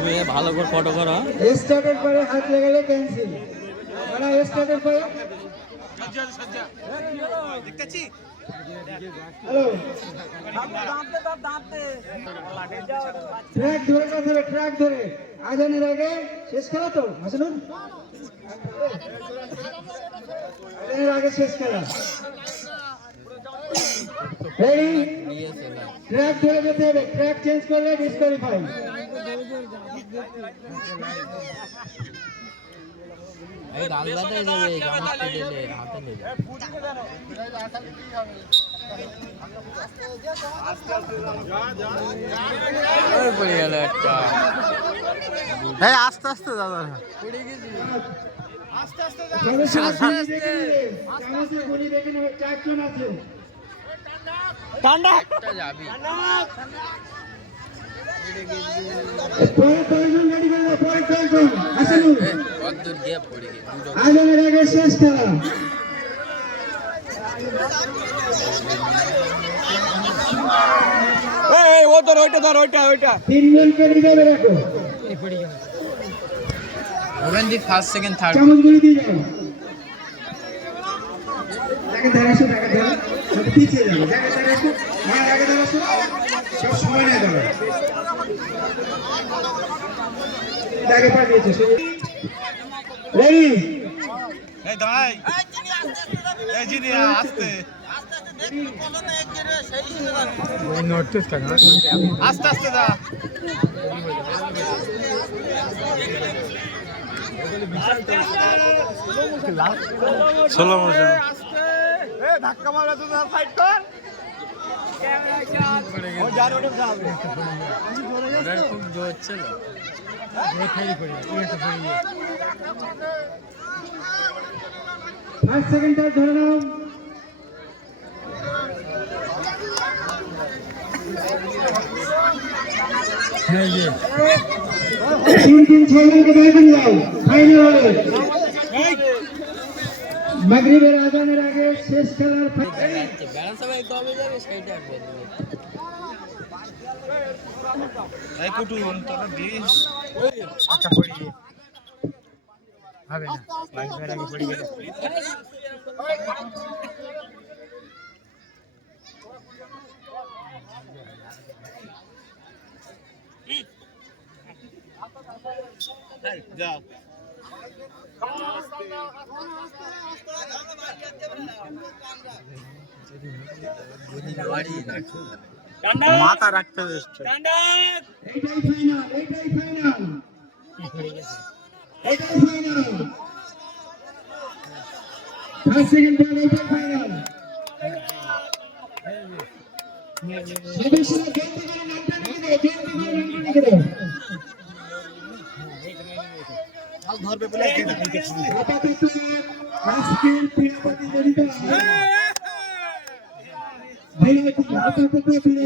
তুমি ভালো করে ফটো করো। স্টার্টের পরে হাত লাগালে ক্যান্সেল। মানে স্টার্টের পরে দেখতেছি হ্যালো ট্র্যাক ধরে না ধরে ট্র্যাক ধরে আজানের আগে শেষ খেলা তো হাসানুর আজানের আগে শেষ খেলা রেডি ট্র্যাক ধরে যেতে হবে ট্র্যাক চেঞ্জ করলে ডিসকোয়ালিফাই এই গালবাতে যাবে গামছটা দিলে হাতে নেবে ওই পড়ে গেল একটা এই আস্তে আস্তে দাদা পড়ে গেছি আস্তে আস্তে চামচের গুলি দেখে নেবে চারজন আছে ঠান্ডা একটা যাবি পরে কয়জন গাড়ি করবে পরে কয়জন হাসানুর কতদূর গিয়ে পড়ে গেছি দুটো আজানের আগে শেষ খেলা এই ও ধর ওইটা ধর ওইটা তিনজনকে রিজার্ভে রাখো ওখান দিয়ে ফার্স্ট সেকেন্ড থার্ড চামচ গুলি দিয়ে যাও তাকে ধরাসো তাকে ধরো পিছিয়ে যাবে তাকে ধরাসো হ্যাঁ আগে ধরাসো সব সময় নিয়ে ধরো তাকে পাঠিয়েছে রেডি এই দাঁড়াই এই জিনি আস্তে আস্তে আস্তে দা ষোলো মোশন ধাক্কা মারলে তো ফাইট কর খুব জোর ছিল 5 সেকেন্ড ধরে নাও তিন 6 জনকে বের করে দাও ফাইনাল হবে মাগরিবের আজানের আগে শেষ খেলার ব্যালেন্স সবাই কবে যাবে সেইটা বলবে এই কুটু তোরা দিস আচ্ছা পড়ি হবে না বাইক এর আগে পড়ি গেল যাও মাথা রাখতে হবে এটাই ফাইনাল এটাই ফাইনাল 5 সেকেন্ড পরে এটাই ফাইনাল সদস্যরা জলদি করে নামটা লিখে দাও ধরবে বলে আপাতত আজকের প্রিয় প্রতিযোগিতা আপাতত ফিরে